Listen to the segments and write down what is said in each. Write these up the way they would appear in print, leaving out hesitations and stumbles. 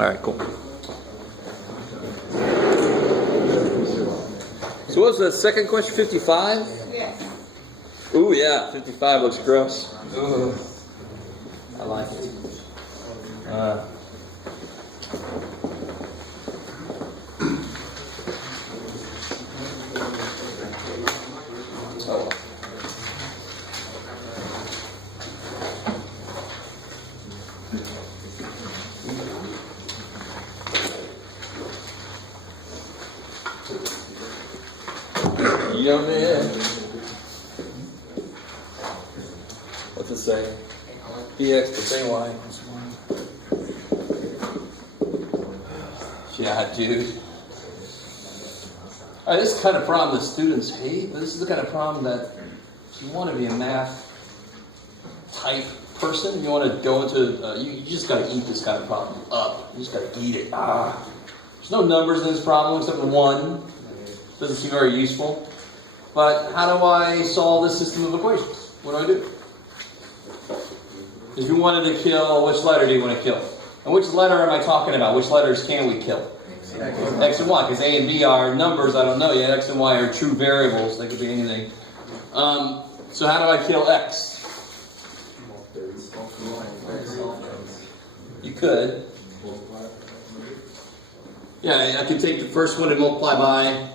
All right, cool. So what was the second question? 55? Yes. Ooh, yeah, 55 looks gross. Ooh. I like it. What's it say? Px plus ay plus 1. Yeah, dude. All right, this is the kind of problem that students hate. This is the kind of problem that if you want to be a math type person, you want to go into, you just got to eat this kind of problem up. You just got to eat it. There's no numbers in this problem except for 1. Doesn't seem very useful. But how do I solve this system of equations? What do I do? If you wanted to kill, which letter do you want to kill? And which letter am I talking about? Which letters can we kill? X and Y, because A and B are numbers I don't know yet. X and Y are true variables. They could be anything. So how do I kill X? You could. Yeah, I could take the first one and multiply by.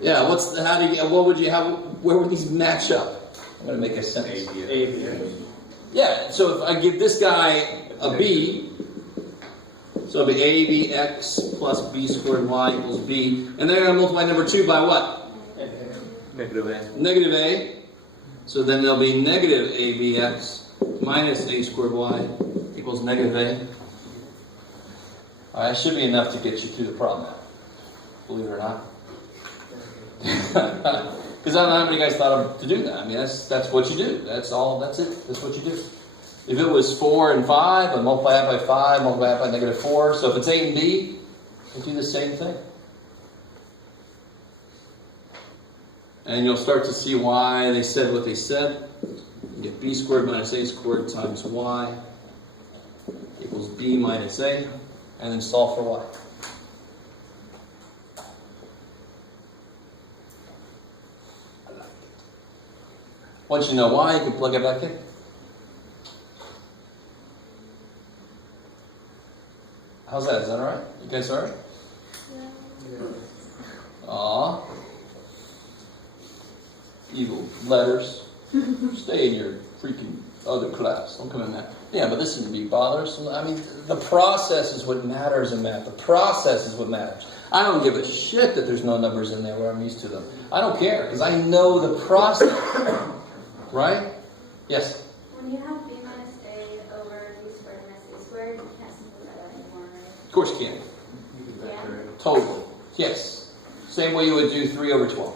Yeah, where would these match up? I'm going to make a sentence. Yeah, so if I give this guy a B, so it'll be A, B, X plus B squared Y equals B. And then I'm going to multiply number 2 by what? Negative A. Negative A. So then there'll be negative ABX minus A squared Y equals negative A. All right, that should be enough to get you through the problem, believe it or not. Because I don't know how many guys thought to do that. I mean, that's what you do. That's all. That's it. That's what you do. If it was 4 and 5, and multiply that by 5, multiply that by negative 4. So if it's A and B, you do the same thing. And you'll start to see why they said what they said. You get B squared minus A squared times Y equals B minus A. And then solve for Y. Once you know why, you can plug it back in. How's that? Is that alright? You guys alright? Yeah. Aw. Evil letters. Stay in your freaking other class. Don't come in there. Yeah, but this is be bothersome. I mean, the process is what matters in math. The process is what matters. I don't give a shit that there's no numbers in there where I'm used to them. I don't care, because I know the process. Right? Yes? When you have B minus A over B squared minus A squared, you can't simplify that anymore, right? Of course you can. Yeah. Totally. Yes. Same way you would do 3 over 12.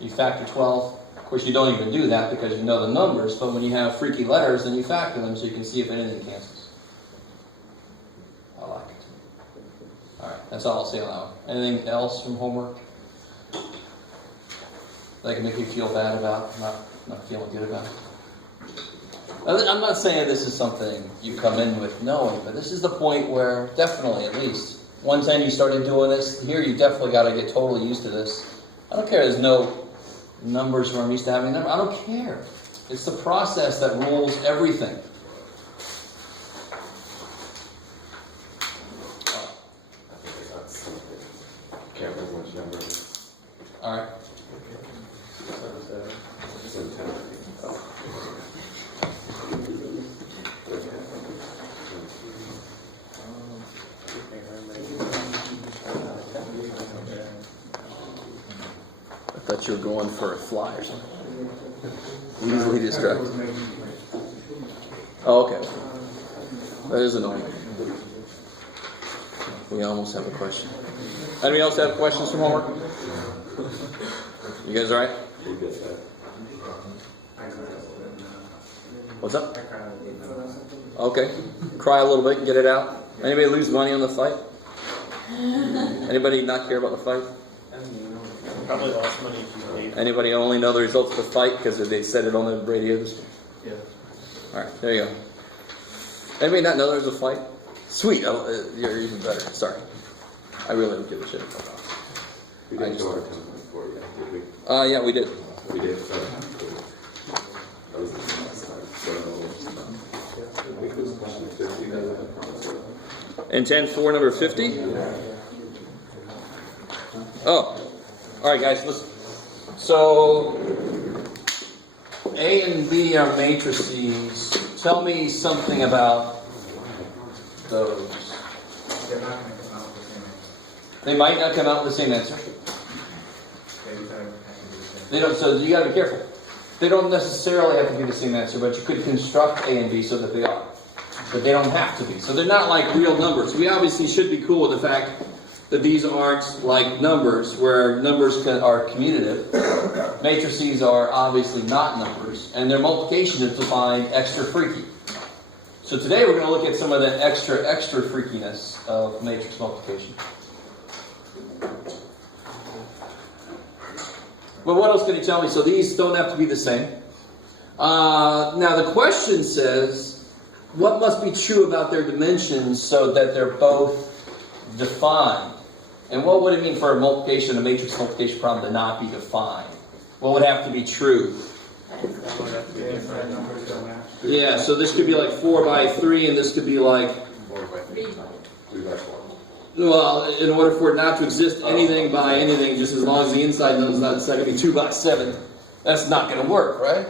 You factor 12. Of course, you don't even do that because you know the numbers, but when you have freaky letters, then you factor them so you can see if anything cancels. I like it. Alright, that's all I'll say aloud. Anything else from homework that can make you feel bad about, not feeling good about? I'm not saying this is something you come in with knowing, but this is the point where definitely, at least, 110 you started doing this, here you definitely got to get totally used to this. I don't care there's no numbers where I'm used to having them. I don't care. It's the process that rules everything. Can't remember which number it is. All right. I thought you were going for a fly or something. Easily distracted. Oh, okay. That is annoying. We almost have a question. Anybody else have questions from homework? You guys all right? What's up? Okay. Cry a little bit and get it out. Anybody lose money on the fight? Anybody not care about the fight? Probably lost money if you paid. Anybody only know the results of the fight because they said it on the radio this week? Yeah. All right, there you go. Anybody not know there was a fight? Sweet, you're even better. Sorry. I really don't give a shit. We didn't go over 10.4 yet, did we? Yeah, we did. We did. So that was the last time. So I think it was question 50 that I promised. And 10.4, number 50? Oh. Alright, guys, listen. So, A and B are matrices. Tell me something about those. They're not going to come out with the same answer. They might not come out with the same answer. They don't, so you gotta be careful. They don't necessarily have to be the same answer, but you could construct A and B so that they are. But they don't have to be. So they're not like real numbers. We obviously should be cool with the fact that these aren't like numbers, where numbers are commutative. Matrices are obviously not numbers, and their multiplication is defined extra freaky. So today we're going to look at some of the extra freakiness of matrix multiplication. But what else can you tell me? So these don't have to be the same. Now the question says, what must be true about their dimensions so that they're both defined? And what would it mean for a matrix multiplication problem to not be defined? What would have to be true? Yeah, so this could be like 4 by 3, and this could be like 4 by 3 by 4. Well, in order for it not to exist anything by anything, just as long as the inside number is not, it's not going to be 2 by 7. That's not going to work, right?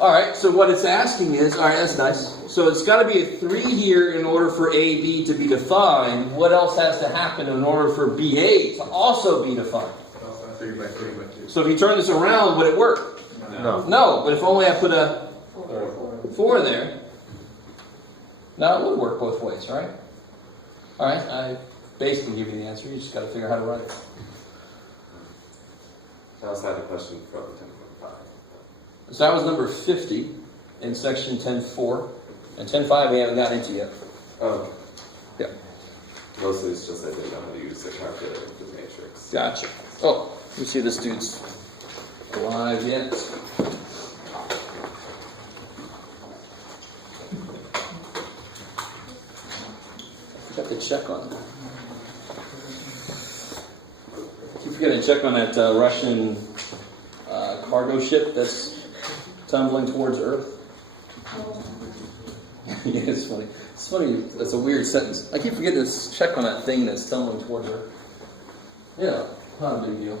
All right, so what it's asking is, all right, that's nice. So it's got to be a 3 here in order for AB to be defined. What else has to happen in order for BA to also be defined? 3 by 3 by 2. So if you turn this around, would it work? No. No, but if only I put a 4 there, now it would work both ways, right? All right, I basically give you the answer. You just got to figure out how to write it. I also had a question from 10.5. So that was number 50 in section 10.4. And 10.5 we haven't gotten into yet. Oh. Yeah. Mostly it's just I didn't know how to use the calculator with the matrix. Gotcha. Oh, let me see if this dude's alive yet. I forgot to check on that. Keep forgetting to check on that Russian cargo ship that's tumbling towards Earth. Yeah, it's funny. It's funny. That's a weird sentence. I keep forgetting to check on that thing that's tumbling towards Earth. Yeah, not a big deal.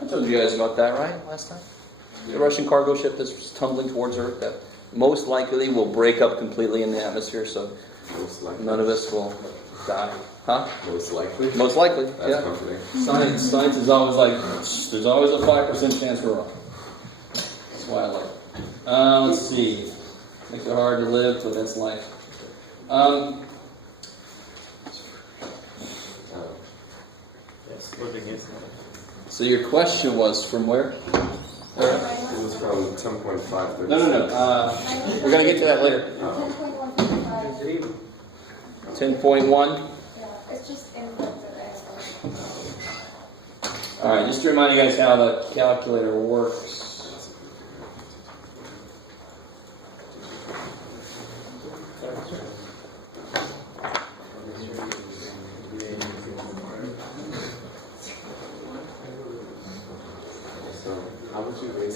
I told you guys about that, right? Last time? The Russian cargo ship that's tumbling towards Earth that most likely will break up completely in the atmosphere, so none of us will die. Huh? Most likely? Most likely, That's yeah. comforting. Science is always like, there's always a 5% chance we're wrong. That's why I love it. Let's see. Makes it hard to live, but that's life. Yes, living is life. So your question was from where? It was from 10.5. No. We're going to get to that later. 10.1. 10.1. Yeah, it's just in the All right, just to remind you guys how the calculator works.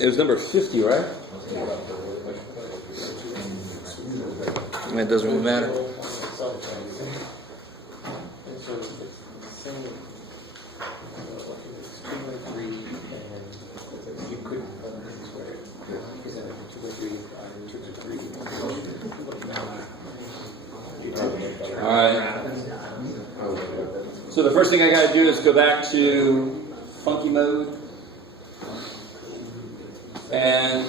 It was number 50, right? It doesn't really matter. Alright. So the first thing I got to do is go back to funky mode. And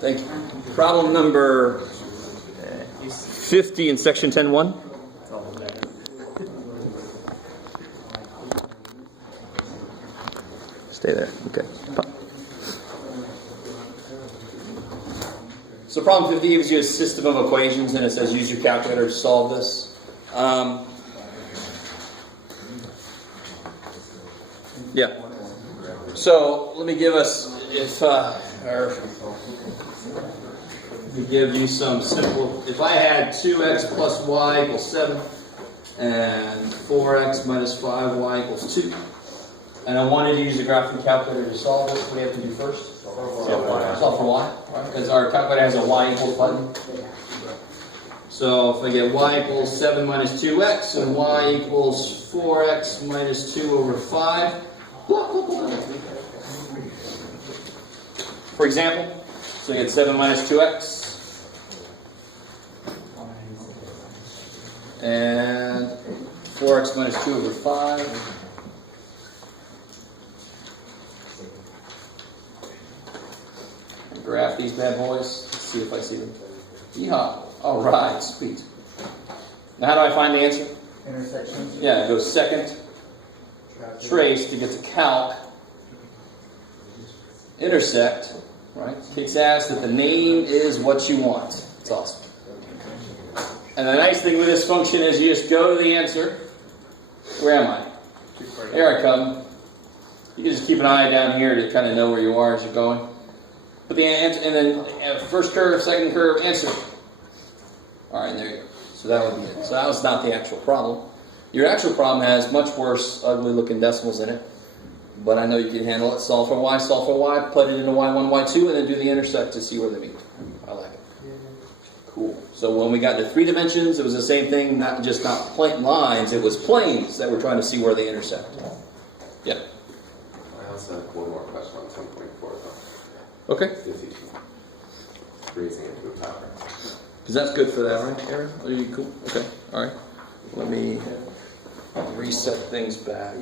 thank you. Problem number 50 in section 10.1. Stay there. Okay. So problem 50 gives you a system of equations, and it says use your calculator to solve this. Yeah. So let me give us, let me give you some simple. If I had 2x plus y equals 7, and 4x minus 5y equals 2, and I wanted to use a graphing calculator to solve this, what do you have to do first? Solve for y, right? Because our calculator has a y equals button. So if I get y equals 7 minus 2x, and y equals 4x minus 2 over 5, blah, blah, blah. For example, so you get 7 minus 2x, and 4x minus 2 over 5. Graph these bad boys. Let's see if I see them. Yeehaw. All right, sweet. Now how do I find the answer? Intersections. Yeah, go second, trace to get to calc, intersect, right? Kicks ass that the name is what you want. It's awesome. And the nice thing with this function is you just go to the answer. Where am I? Here I come. You can just keep an eye down here to kind of know where you are as you're going. But the answer, and then first curve, second curve, answer. All right, there you go. So that would be it. So that was not the actual problem. Your actual problem has much worse, ugly-looking decimals in it. But I know you can handle it. Solve for y, put it into y1, y2, and then do the intersect to see where they meet. I like it. Cool. So when we got to 3 dimensions, it was the same thing, not plain lines, it was planes that we're trying to see where they intersect. Yeah. I also have one more question on 10.4 though. Okay. If you raising it to a tower. Because that's good for that, right, Aaron? Are you cool? Okay. All right. Let me reset things back.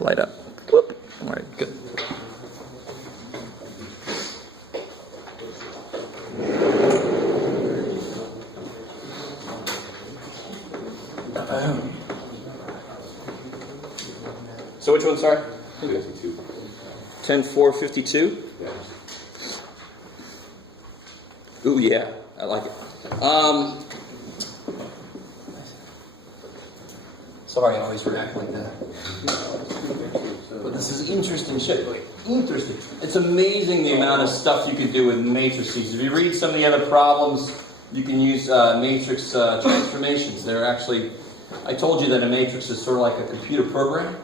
Light up. Whoop. All right, good. So which one, sorry? 52. 10.4.52? Yeah. Ooh, yeah. I like it. Sorry I always react like that. But this is interesting shit. Interesting. It's amazing the amount of stuff you can do with matrices. If you read some of the other problems, you can use matrix transformations. They're actually, I told you that a matrix is sort of like a computer program.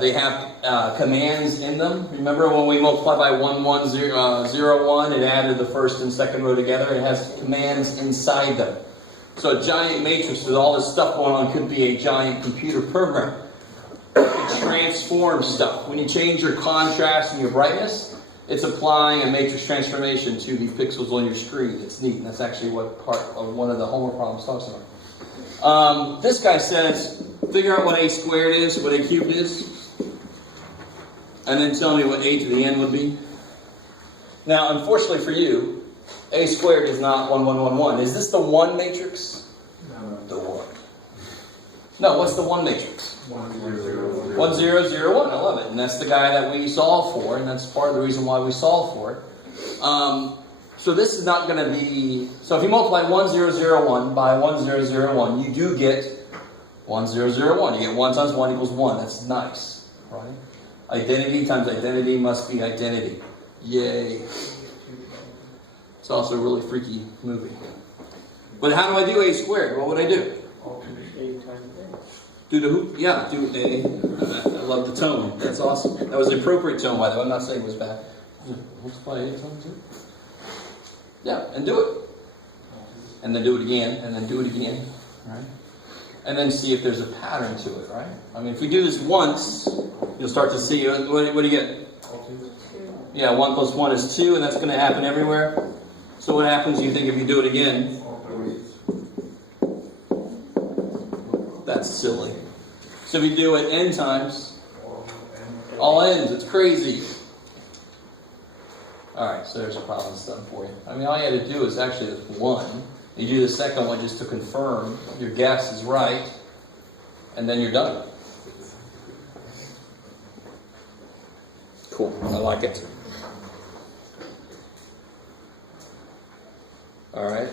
They have commands in them. Remember when we multiply by 1, 1, 0, 0, 1, it added the first and second row together. It has commands inside them. So a giant matrix with all this stuff going on could be a giant computer program. It transforms stuff. When you change your contrast and your brightness, it's applying a matrix transformation to the pixels on your screen. It's neat, and that's actually what part of one of the homework problems talks about. This guy says, figure out what a squared is, what a cubed is, and then tell me what a to the n would be. Now, unfortunately for you, a squared is not 1, 1, 1, 1. Is this the 1 matrix? No. The 1. No, what's the 1 matrix? 1, 0, 0, 1. 1, 0, 0, 1. I love it. And that's the guy that we solve for, and that's part of the reason why we solve for it. So this is not going to be... So if you multiply 1, 0, 0, 1 by 1, 0, 0, 1, you do get 1, 0, 0, 1. You get 1 times 1 equals 1. That's nice, right? Identity times identity must be identity. Yay. It's also a really freaky movie. But how do I do a squared? What would I do? Do the who? Yeah, do a. I love the tone. That's awesome. That was the appropriate tone, by the way. I'm not saying it was bad. Multiply 8 times 8. Yeah, and do it. And then do it again, and then do it again. Right? And then see if there's a pattern to it, right? I mean, if we do this once, you'll start to see, what do you get? Yeah, 1 plus 1 is 2, and that's going to happen everywhere. So what happens, you think, if you do it again? That's silly. So if you do it n times, all n's, it's crazy. Alright, so there's a problem that's done for you. I mean, all you had to do is actually this 1. You do the second one just to confirm your guess is right, and then you're done. Cool, I like it. All right.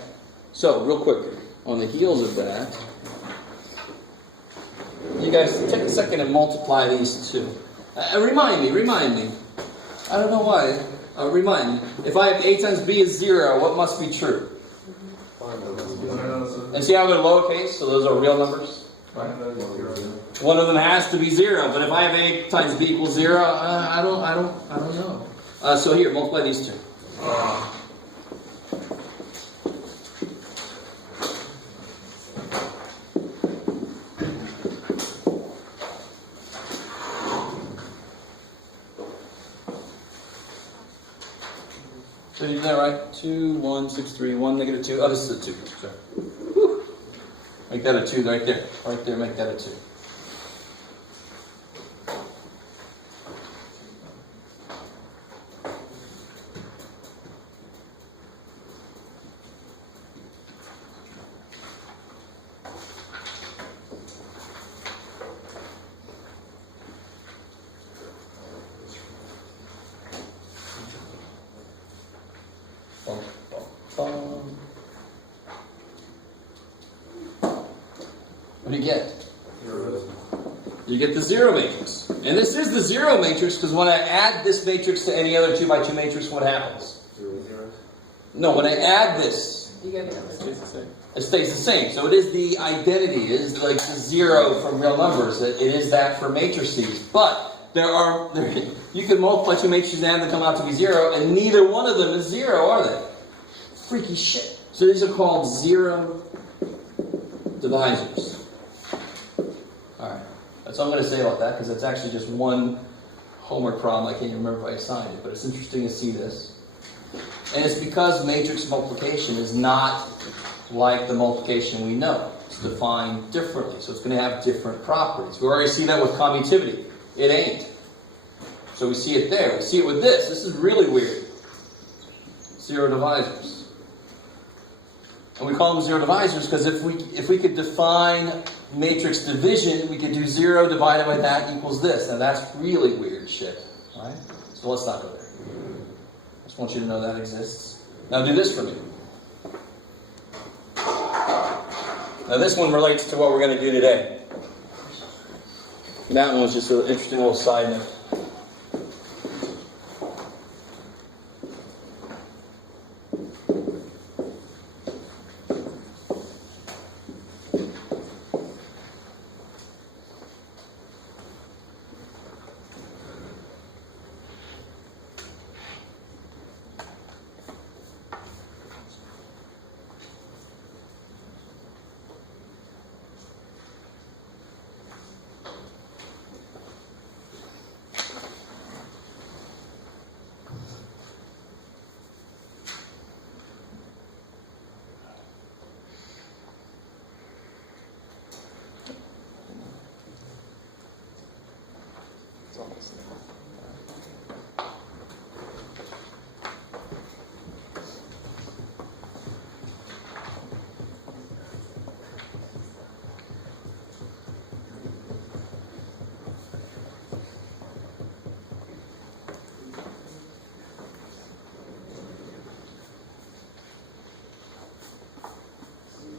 So, real quick, on the heels of that, you guys take a second and multiply these two. Remind me. I don't know why. Remind me. If I have A times B is 0, what must be true? And see how they're lowercase, so those are real numbers? Right? One of them has to be 0, but if I have A times B equals 0, I don't know. So here, multiply these two. So you did that right? 2, 1, 6, 3, 1, negative 2. Oh, this is a 2. Sorry. Whew. Make that a 2 right there. Right there, make that a 2. What do you get? You get the 0 matrix. And this is the 0 matrix because when I add this matrix to any other 2 by 2 matrix, what happens? No, when I add this, it stays the same. So it is the identity. It is like the 0 from real numbers. It is that for matrices. But you can multiply 2 matrices and they come out to be 0, and neither one of them is 0, are they? Freaky shit. So these are called 0 divisors. Alright. That's all I'm going to say about that, because it's actually just one homework problem. I can't even remember if I assigned it, but it's interesting to see this. And it's because matrix multiplication is not like the multiplication we know. It's defined differently, so it's going to have different properties. We already see that with commutativity. It ain't. So we see it there. We see it with this. This is really weird. 0 divisors. And we call them 0 divisors because if we could define matrix division, we could do 0 divided by that equals this. Now that's really weird shit. Right? So let's not go there. I just want you to know that exists. Now do this for me. Now this one relates to what we're going to do today. That one was just an interesting little side note.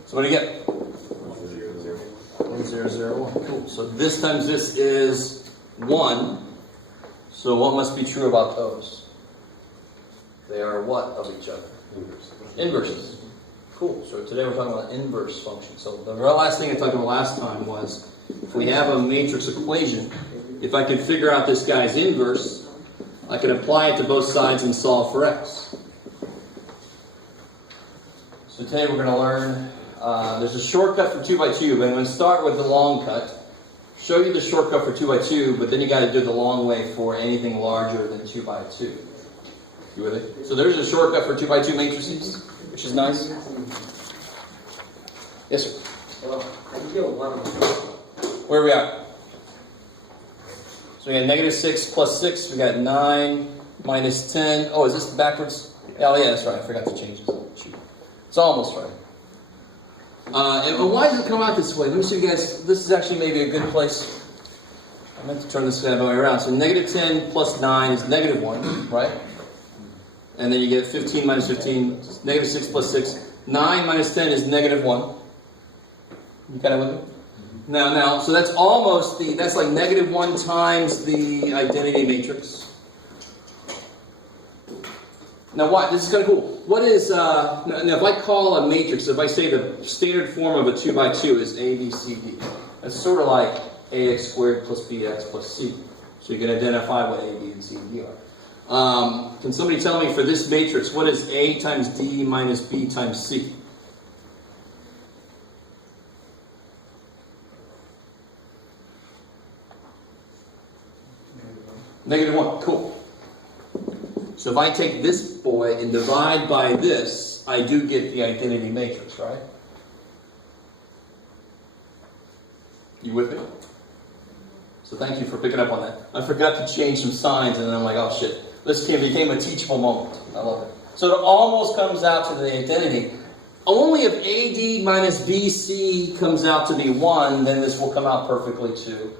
So what do you get? 1, 0, 0, 1. Cool. So this times this is 1. So what must be true about those? They are what of each other? Inverses. Cool. So today we're talking about inverse functions. So the very last thing I talked about last time was if we have a matrix equation, if I could figure out this guy's inverse, I could apply it to both sides and solve for x. So today we're going to learn, there's a shortcut for 2 by 2, but I'm going to start with the long cut. Show you the shortcut for 2 by 2, but then you got to do the long way for anything larger than 2 by 2. You with it? So there's a shortcut for 2 by 2 matrices, which is nice. Yes, sir. Where are we at? So we got negative 6 plus 6. We got 9 minus 10. Oh, is this backwards? Oh, yeah, that's right. I forgot to change this. Shoot. It's almost right. And why does it come out this way? Let me show you guys. This is actually maybe a good place. I meant to turn this the other way around. So negative 10 plus 9 is negative 1, right? And then you get 15 minus 15, negative 6 plus 6. 9 minus 10 is negative 1. You kind of with me? Now, so that's almost that's like negative 1 times the identity matrix. Now, this is kind of cool. What is, now if I call a matrix, if I say the standard form of a 2 by 2 is A, B, C, D, that's sort of like ax squared plus bx plus c. So you can identify what A, B, and C, and D are. Can somebody tell me for this matrix, what is A times D minus B times C? Negative 1. Cool. So if I take this boy and divide by this, I do get the identity matrix, right? You with me? So thank you for picking up on that. I forgot to change some signs, and then I'm like, oh shit. This became a teachable moment. I love it. So it almost comes out to the identity. Only if AD minus BC comes out to be 1, then this will come out perfectly to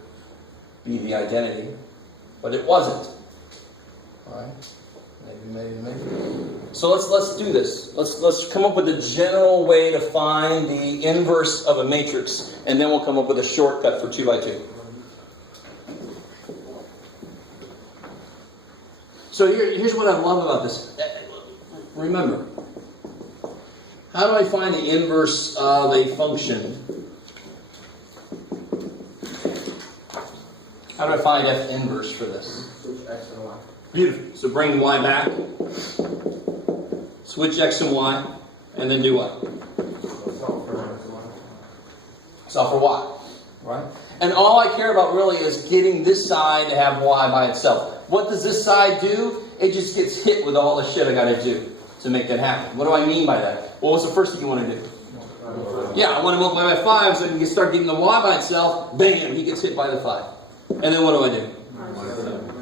be the identity. But it wasn't. All right? Maybe. So let's do this. Let's come up with a general way to find the inverse of a matrix, and then we'll come up with a shortcut for 2 by 2. So here's what I love about this. Remember, how do I find the inverse of a function? How do I find f inverse for this? Switch x and y. Beautiful. So bring y back. Switch x and y. And then do what? Solve for x and y. Solve for y. Right? And all I care about really is getting this side to have y by itself. What does this side do? It just gets hit with all the shit I got to do to make that happen. What do I mean by that? Well, what's the first thing you want to do? Yeah, I want to multiply by 5 so I can start getting the y by itself. Bam, he gets hit by the 5. And then what do I do?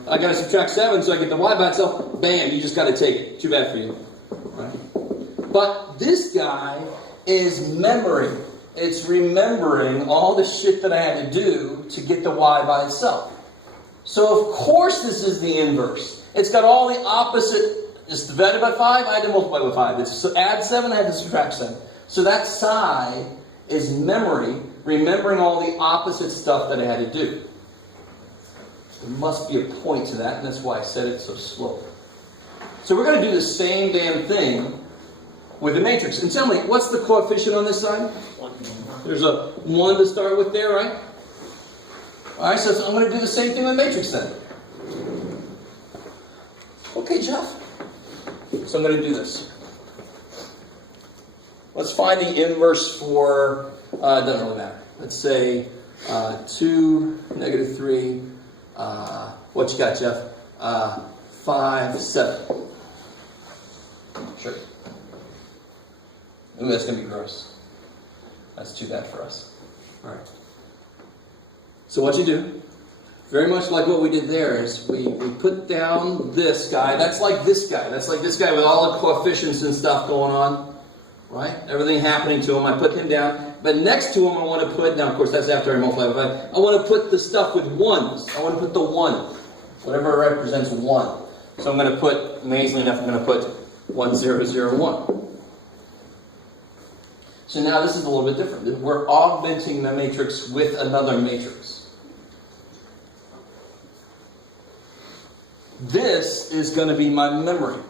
I got to subtract 7 so I get the y by itself. Bam, you just got to take it. Too bad for you. Right? But this guy is memory. It's remembering all the shit that I had to do to get the y by itself. So of course this is the inverse. It's got all the opposite. It's divided by 5, I had to multiply by 5. It's add 7, I had to subtract 7. So that side is memory, remembering all the opposite stuff that I had to do. There must be a point to that, and that's why I said it so slow. So we're going to do the same damn thing with the matrix. And tell me, what's the coefficient on this side? 1. There's a 1 to start with there, right? Alright, so I'm going to do the same thing with the matrix then. Okay, Jeff. So I'm going to do this. Let's find the inverse for, it doesn't really matter. Let's say 2, negative 3, what you got, Jeff? 5, 7. Sure. Ooh, that's going to be gross. That's too bad for us. All right. So what you do, very much like what we did there, is we put down this guy. That's like this guy. That's like this guy with all the coefficients and stuff going on. Right? Everything happening to him. I put him down. But next to him I want to put, now of course that's after I multiply by 5, I want to put the stuff with 1s. I want to put the 1. Whatever represents 1. So I'm going to put, amazingly enough, I'm going to put 1, 0, 0, 1. So now this is a little bit different. We're augmenting the matrix with another matrix. This is going to be my memory.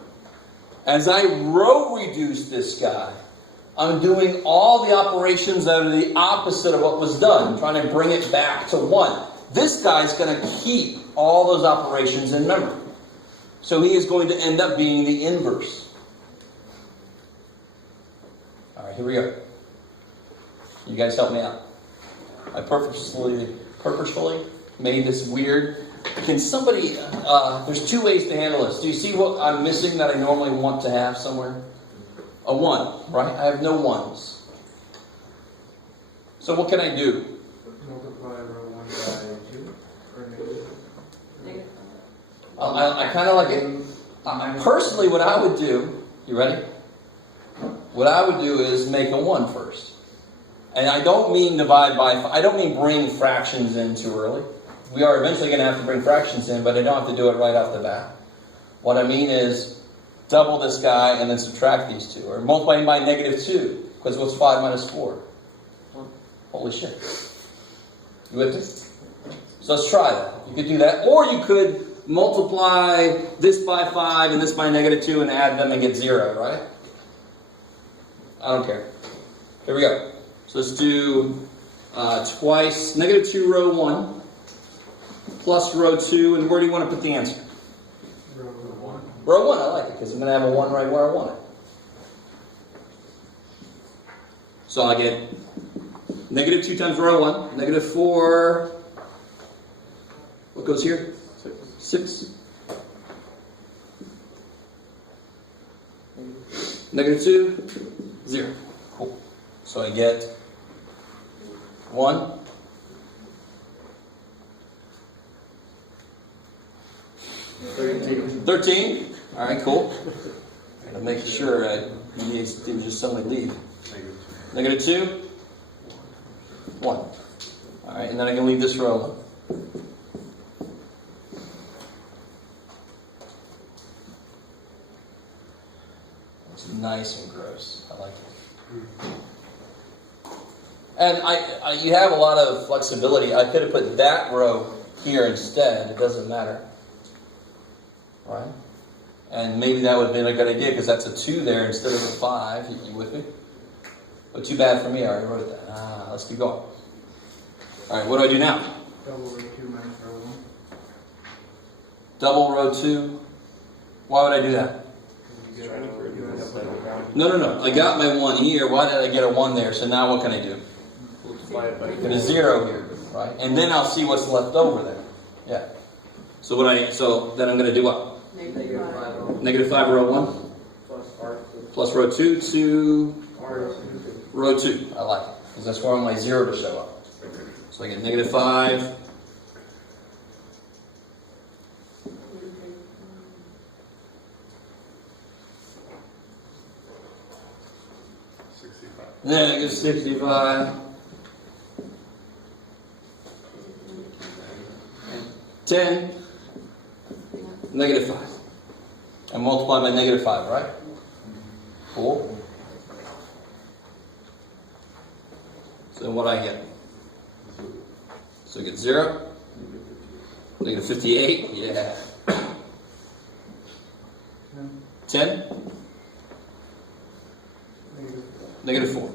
As I row reduce this guy, I'm doing all the operations that are the opposite of what was done, trying to bring it back to 1. This guy's going to keep all those operations in memory. So he is going to end up being the inverse. All right, here we go. You guys help me out. I purposefully made this weird. Can somebody, there's 2 ways to handle this. Do you see what I'm missing that I normally want to have somewhere? A 1, right? I have no 1s. So what can I do? Multiply row 1 by 2 or negative. I kind of like it. Personally, what I would do, you ready? What I would do is make a 1 first. And I don't mean divide by, I don't mean bring fractions in too early. we are eventually going to have to bring fractions in, but I don't have to do it right off the bat. What I mean is double this guy and then subtract these two. Or multiply by -2. Because what's 5 minus 4? Holy shit. You with me? So let's try that. You could do that. Or you could multiply this by 5 and this by -2 and add them and get 0, right? I don't care. Here we go. So let's do twice -2 row 1 plus row 2. And where do you want to put the answer? Row 1, I like it because I'm going to have a 1 right where I want it. So I get -2 times row 1, -4. What goes here? 6. -2, 0. Cool. So I get 1. $13. All right, cool. I'm gonna make sure I didn't just suddenly leave. -2, 1. All right, and then I can leave this row. It's nice and gross. I like it. And you have a lot of flexibility. I could have put that row here instead. It doesn't matter. Right? And maybe that would have been a good idea because that's a 2 there instead of a 5. You with me? But too bad for me. I already wrote that. Let's keep going. All right, what do I do now? Double row 2 minus row 1. Double row 2. Why would I do that? No. I got my 1 here. Why did I get a 1 there? So now what can I do? Put a 0 here, right? And then I'll see what's left over there. Yeah. So then I'm going to do what? -5 row 1 plus row 2 to row 2. I like it because that's where I want my 0 to show up. So I get -5. -65. 10. -5. And multiply by -5, right? Cool. So then what I get? So I get 0. -58. Yeah. 10. -4.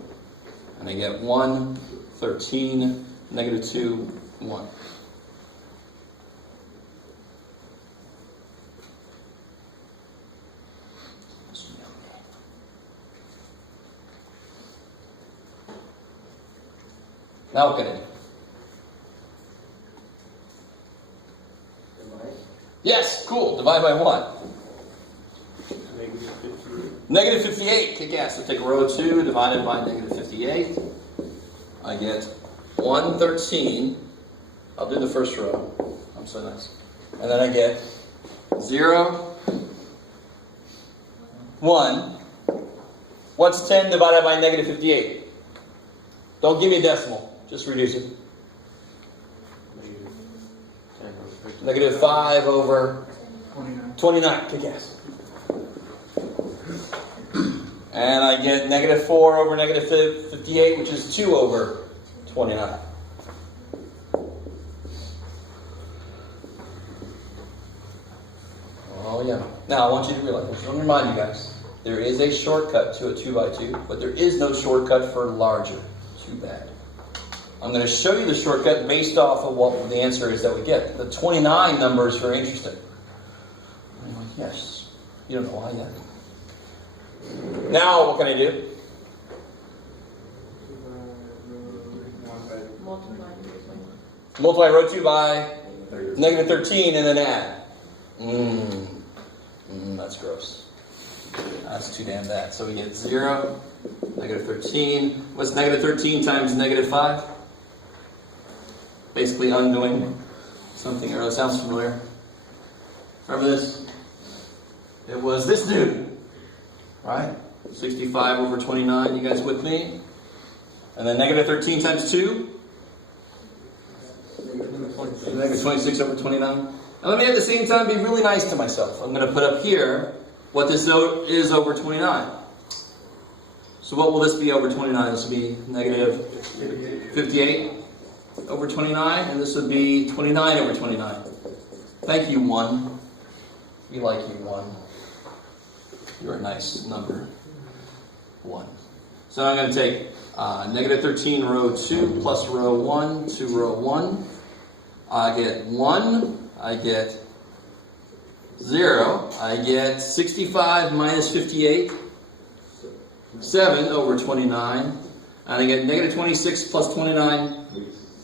And I get 1, 13, -2, 1. Now what can I do? Yes, cool. Divide by what? -58. Kick ass. So take row 2 divided by -58. I get 113. I'll do the first row. I'm so nice. And then I get 0, 1. What's 10 divided by -58? Don't give me a decimal. Just reduce it. -5 over 29. Kick ass. And I get -4 over -58, which is 2 over 29. Oh, yeah. Now, I want you to realize, I just want to remind you guys, there is a shortcut to a 2x2, but there is no shortcut for larger. Too bad. I'm going to show you the shortcut based off of what the answer is that we get. The 29 number is very interesting. And I'm like, yes. You don't know why yet. Now, what can I do? Multiply row 2 by -13 and then add. That's gross. That's too damn bad. So we get 0, -13. What's -13 times -5? Basically undoing something earlier. Sounds familiar. Remember this? It was this dude. Right? 65 over 29. You guys with me? And then -13 times 2? Negative 26 over 29. And let me at the same time be really nice to myself. I'm going to put up here what this is over 29. So what will this be over 29? This will be negative 58 over 29, and this would be 29 over 29. Thank you, 1. We like you, 1. You're a nice number. 1. So I'm going to take negative 13 row 2 plus row 1 to row 1. I get 1. I get 0. I get 65 minus 58. 7 over 29. And I get negative 26 plus 29.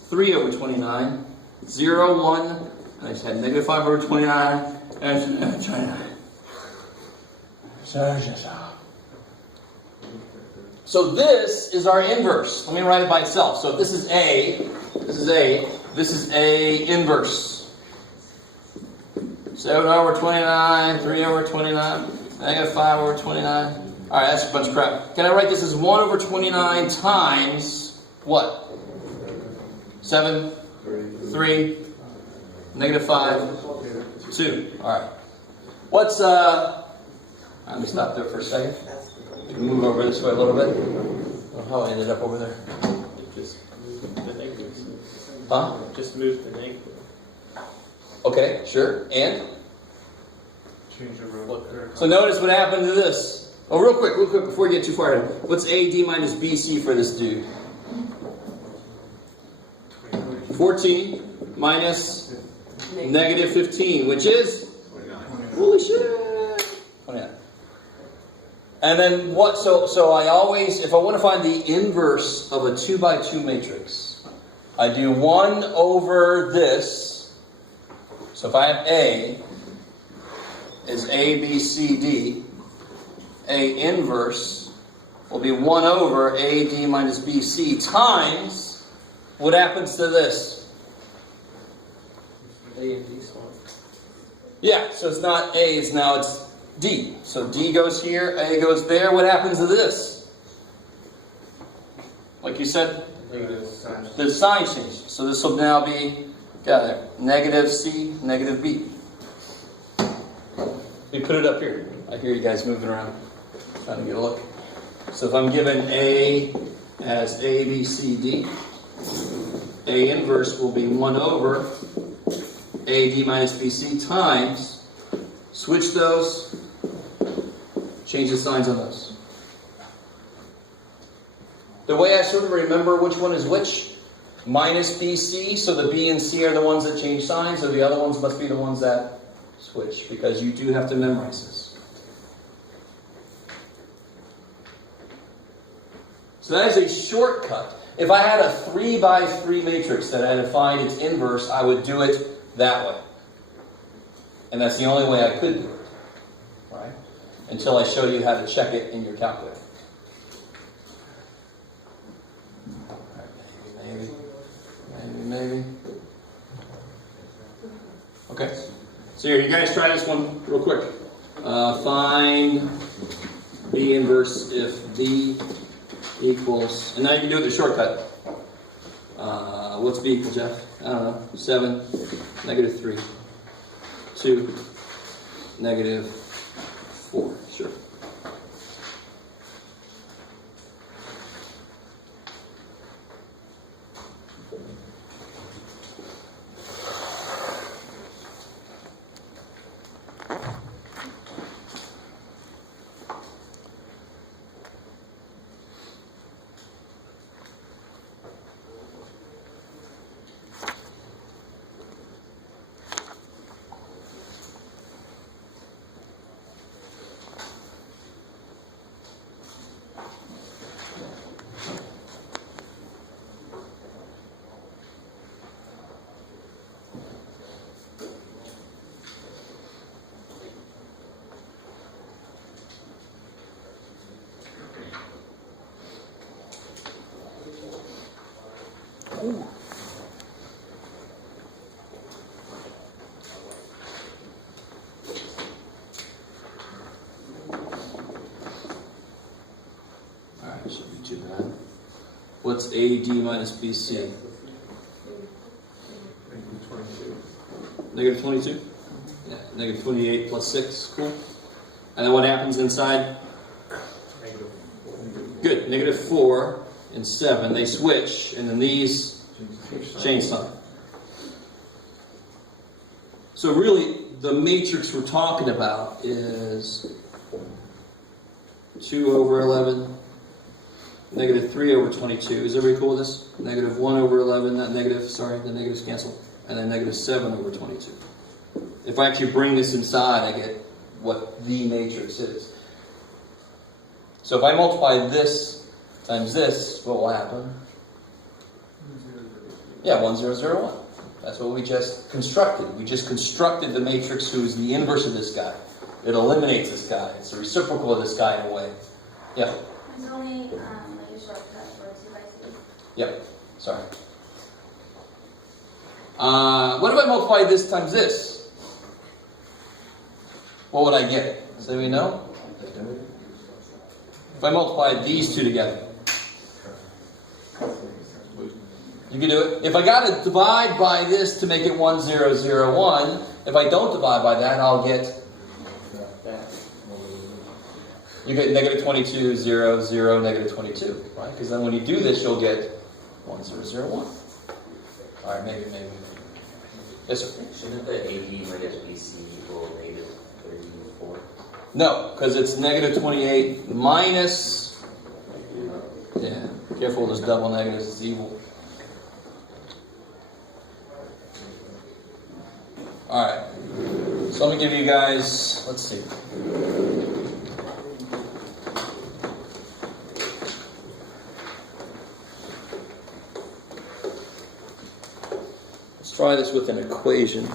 3 over 29. 0, 1. And I just had negative 5 over 29. And 29. So this is our inverse. Let me write it by itself. So if this is A, this is A, this is A inverse. 7 over 29, 3 over 29, negative 5 over 29. Alright, that's a bunch of crap. Can I write this as 1 over 29 times what? 7, 3, negative 5, 2. Alright. What's, let me stop there for a second. Move over this way a little bit. I don't know how I ended up over there. Just move the negatives. Huh? Just move the negative. Okay, sure. And? Change the row. So notice what happened to this. Oh, real quick, before you get too far ahead. What's AD minus BC for this dude? 14 minus negative 15, which is? 29. Holy shit! 29. And then what? So I always, if I want to find the inverse of a 2 by 2 matrix, I do 1 over this. So if I have A is A, B, C, D, A inverse will be 1 over AD minus BC times, what happens to this? A and D swap. Yeah, so it's not A, it's D. So D goes here, A goes there. What happens to this? Like you said, the sign changes. So this will now be negative C, negative B. We put it up here. I hear you guys moving around, trying to get a look. So if I'm given A as A, B, C, D, A inverse will be 1 over AD minus BC times, switch those, change the signs on those. The way I sort of remember which one is which, minus BC, so the B and C are the ones that change signs, so the other ones must be the ones that switch, because you do have to memorize this. So that is a shortcut. If I had a 3 by 3 matrix that I had to find its inverse, I would do it that way. And that's the only way I could do it. Right? Until I show you how to check it in your calculator. Maybe. Okay. So here, you guys try this one real quick. Find B inverse if B equals, and now you can do it the shortcut. What's B equal, Jeff? I don't know. 7, negative 3, 2, negative 4. Sure. Ooh. Alright, so we do that. What's AD minus BC? Negative 22? Yeah, negative 28 plus 6, cool. And then what happens inside? Good, negative 4 and 7, they switch, and then these change sign. So really, the matrix we're talking about is 2 over 11, negative 3 over 22. Is everybody cool with this? Negative 1 over 11, the negatives cancel. And then negative 7 over 22. If I actually bring this inside, I get what the matrix is. So if I multiply this times this, what will happen? Yeah, 1, 0, 0, 1. That's what we just constructed. We just constructed the matrix who's the inverse of this guy. It eliminates this guy. It's the reciprocal of this guy in a way. Yeah? There's only like a shortcut for 2 by 6. Yep. Sorry. What if I multiply this times this? What would I get? Does anybody know? If I multiply these two together. You can do it. If I got to divide by this to make it 1, 0, 0, 1, if I don't divide by that, I'll get... You get negative 22, 0, 0, negative 22, right? Because then when you do this, you'll get 1, 0, 0, 1. All right, maybe. Yes, sir? Shouldn't the AB minus BC equal negative 34? No, because it's negative 28 minus... Yeah, careful with those double negatives, it's evil. Alright, so let me give you guys, let's see. Let's try this with an equation.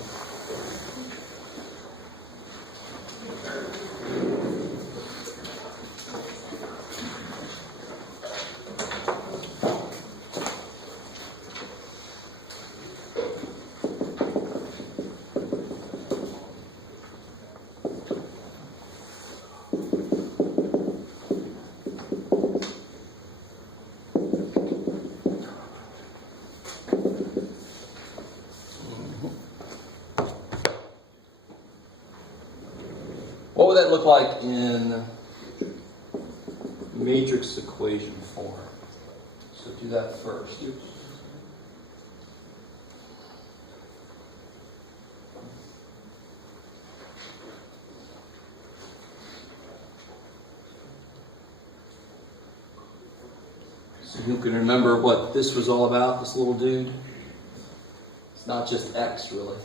What would that look like in matrix equation form? So do that first. So who can remember what this was all about, this little dude? It's not just X, really.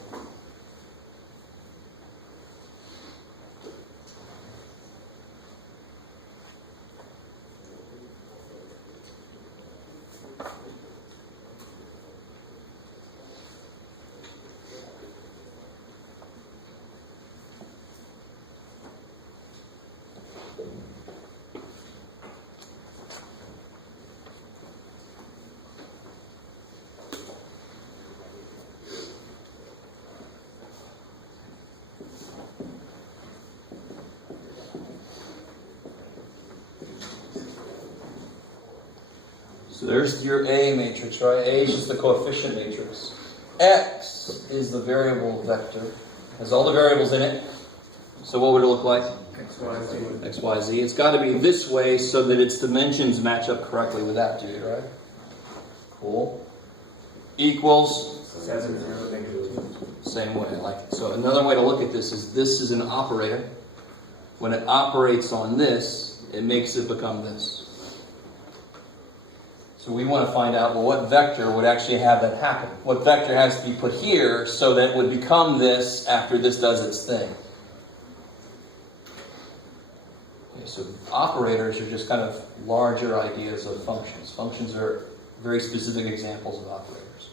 So there's your A matrix, right? A is just the coefficient matrix. X is the variable vector. Has all the variables in it. So what would it look like? X, Y, Z. X, Y, Z. It's got to be this way so that its dimensions match up correctly with that dude, right? Cool. Equals. 7, 0, negative 2. Same way, I like it. So another way to look at this is an operator. When it operates on this, it makes it become this. So we want to find out, well, what vector would actually have that happen? What vector has to be put here so that it would become this after this does its thing? Okay, so operators are just kind of larger ideas of functions. Functions are very specific examples of operators.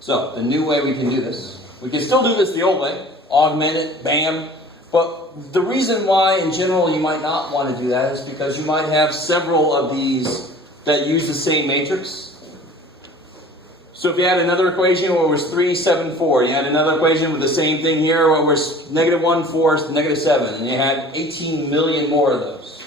So the new way we can do this, we can still do this the old way, augment it, bam. But the reason why in general you might not want to do that is because you might have several of these that use the same matrix. So if you had another equation where it was 3, 7, 4, you had another equation with the same thing here where it was negative 1, 4, negative 7, and you had 18 million more of those.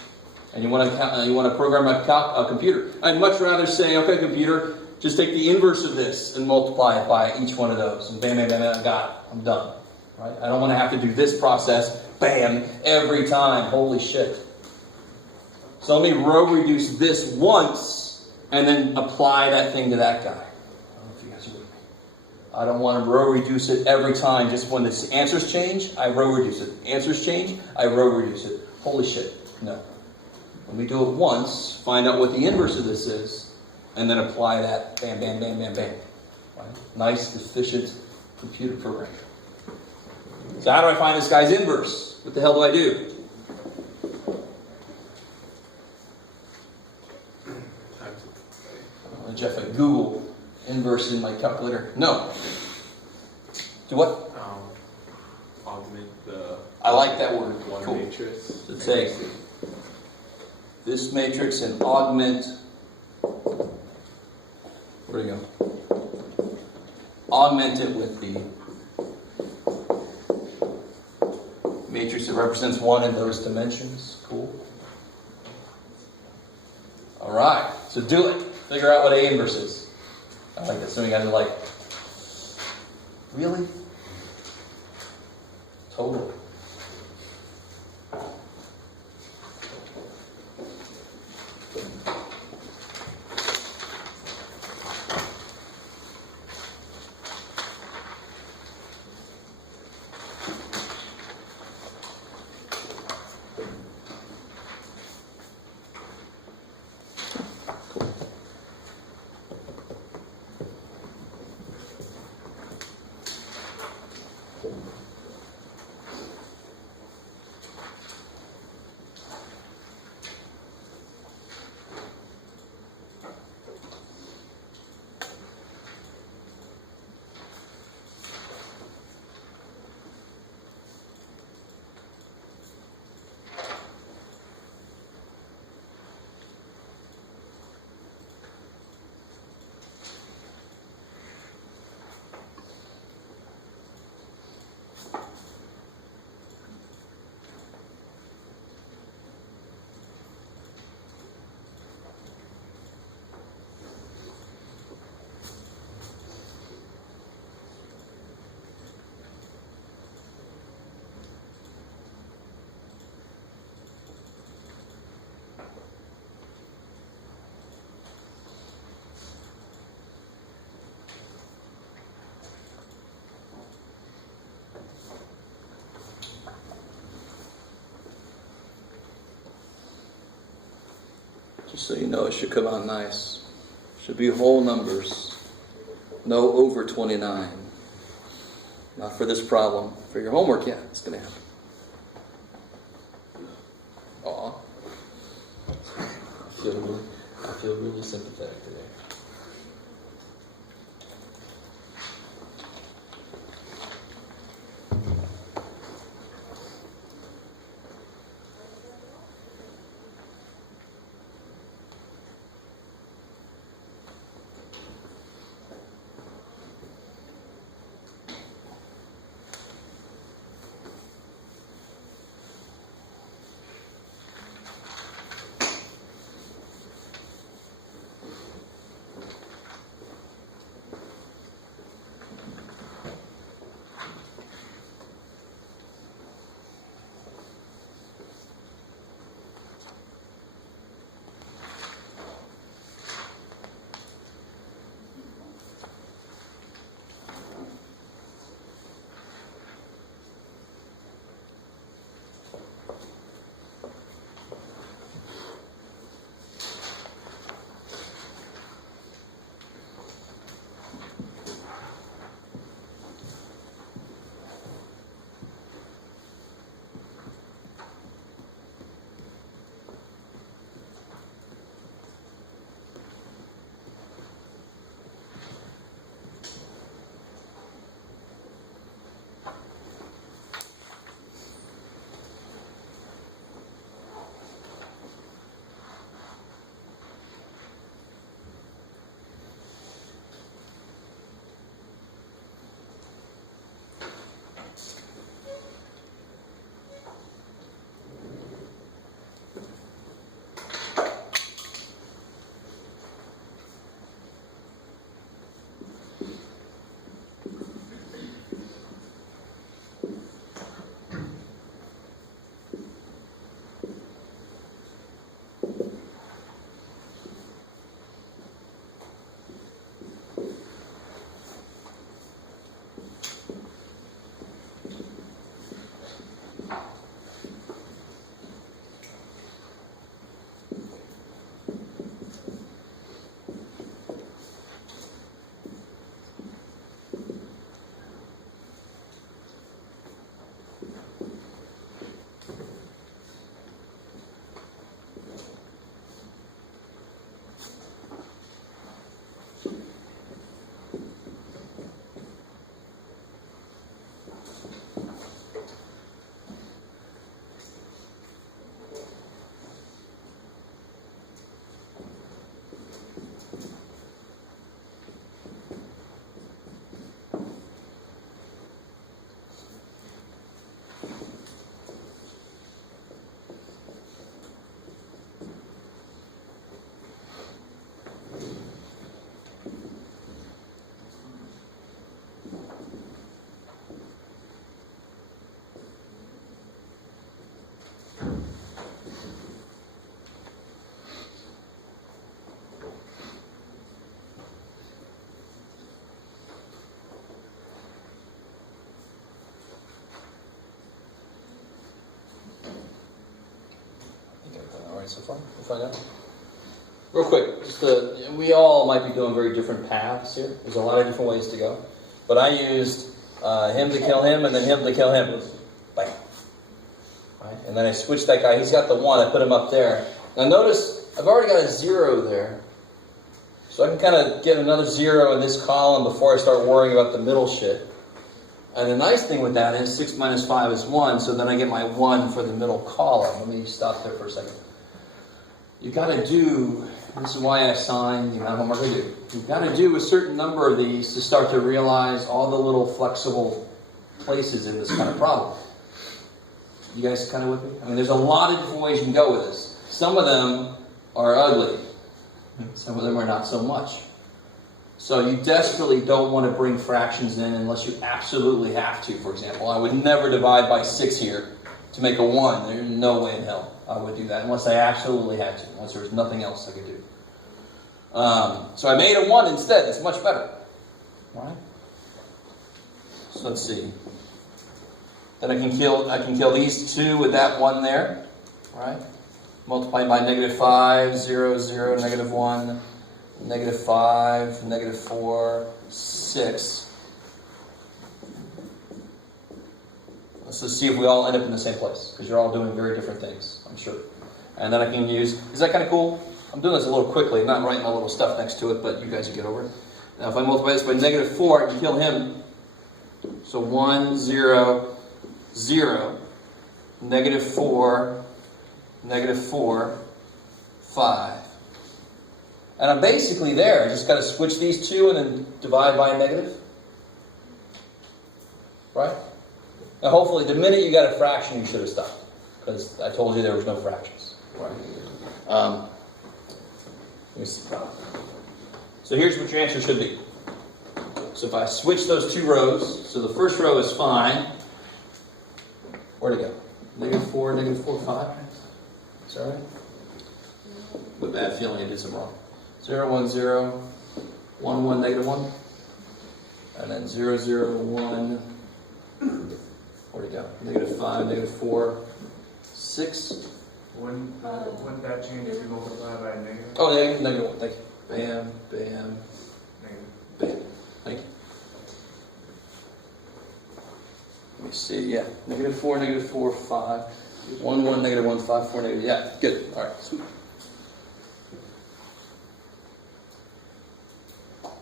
And you want to program a computer. I'd much rather say, okay, computer, just take the inverse of this and multiply it by each one of those. And bam, bam, bam, bam, got it. I'm done. Right? I don't want to have to do this process, bam, every time. Holy shit. So let me row reduce this once and then apply that thing to that guy. I don't know if you guys are with me. I don't want to row reduce it every time. Just when the answers change, I row reduce it. Answers change, I row reduce it. Holy shit. No. Let me do it once, find out what the inverse of this is, and then apply that bam, bam, bam, bam, bam. Right? Nice, efficient computer program. So how do I find this guy's inverse? What the hell do I do? Jeff, I Google inverse in my calculator. No. Do what? Augment the I like that word. one Cool. matrix. So take this matrix and augment. Where'd it go? Augment it with the matrix that represents 1 in those dimensions. Cool. All right. So do it. Figure out what A inverse is. I like that. Some of you guys are like, really? Totally. Just so you know, it should come out nice. Should be whole numbers. No over 29. Not for this problem. For your homework, yeah, it's going to happen. Aw. I feel really sympathetic today. so far? We'll find out. Real quick, we all might be doing very different paths here. There's a lot of different ways to go. But I used him to kill him and then him to kill him. Bam. Right? And then I switched that guy. He's got the 1. I put him up there. Now notice, I've already got a 0 there. So I can kind of get another 0 in this column before I start worrying about the middle shit. And the nice thing with that is 6 minus 5 is 1, so then I get my 1 for the middle column. Let me stop there for a second. You've got to do, this is why I assign the amount of homework I do. You've got to do a certain number of these to start to realize all the little flexible places in this kind of problem. You guys kind of with me? I mean, there's a lot of different ways you can go with this. Some of them are ugly. Some of them are not so much. So you desperately don't want to bring fractions in unless you absolutely have to. For example, I would never divide by 6 here to make a 1. There's no way in hell I would do that unless I absolutely had to, unless there was nothing else I could do. So I made a 1 instead. That's much better. All right? So let's see. Then I can kill these 2 with that 1 there. All right? Multiplied by -5, 0, 0, -1, -5, -4, 6. Let's just see if we all end up in the same place, because you're all doing very different things, I'm sure. And then I can use, is that kind of cool? I'm doing this a little quickly, I'm not writing my little stuff next to it, but you guys will get over it. Now if I multiply this by -4, I can kill him. So 1, 0, 0, -4, -4, 5. And I'm basically there. I just got to switch these 2 and then divide by a negative. Right? Now hopefully the minute you got a fraction you should have stopped. Because I told you there was no fractions. Right? Let me see. So here's what your answer should be. So if I switch those 2 rows, so the first row is fine. Where'd it go? -4, -4, 5. Is that right? With a bad feeling I did something wrong. 0, 1, 0, 1, 1, -1. And then 0, 0, 1. Where'd it go? -5, -4, 6. Wouldn't that change if you multiply by a negative? Oh, -1. Thank you. Bam, bam, Negative. bam. Thank you. Let me see. Yeah. -4, -4, 5. 1, 1, -1, 5, 4, negative. Yeah, good. All right, sweet.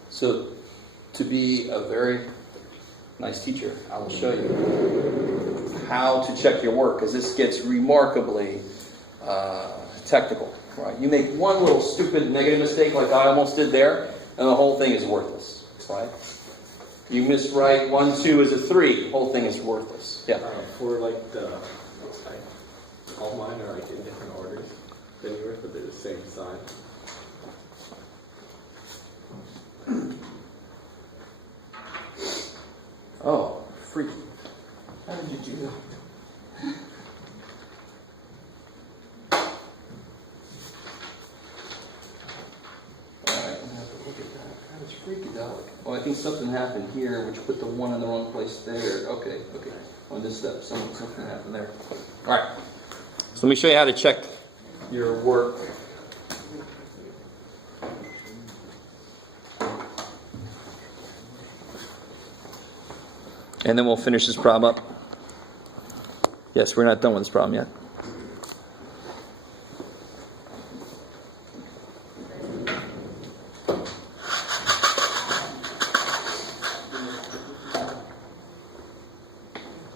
So, to be a very nice teacher, I will show you how to check your work, because this gets remarkably technical. Right? You make one little stupid negative mistake like I almost did there, and the whole thing is worthless. Right? You miswrite 1, 2 as a 3, the whole thing is worthless. Yeah. For like all mine are like in different orders than yours, but they're the same sign. Oh, freak. How did you do that? Alright, I'm gonna have to look at that. God, it's freaky-delic. Oh, I think something happened here, which put the 1 in the wrong place there. Okay. On this step, something happened there. Alright. So let me show you how to check your work. And then we'll finish this problem up. Yes, we're not done with this problem yet.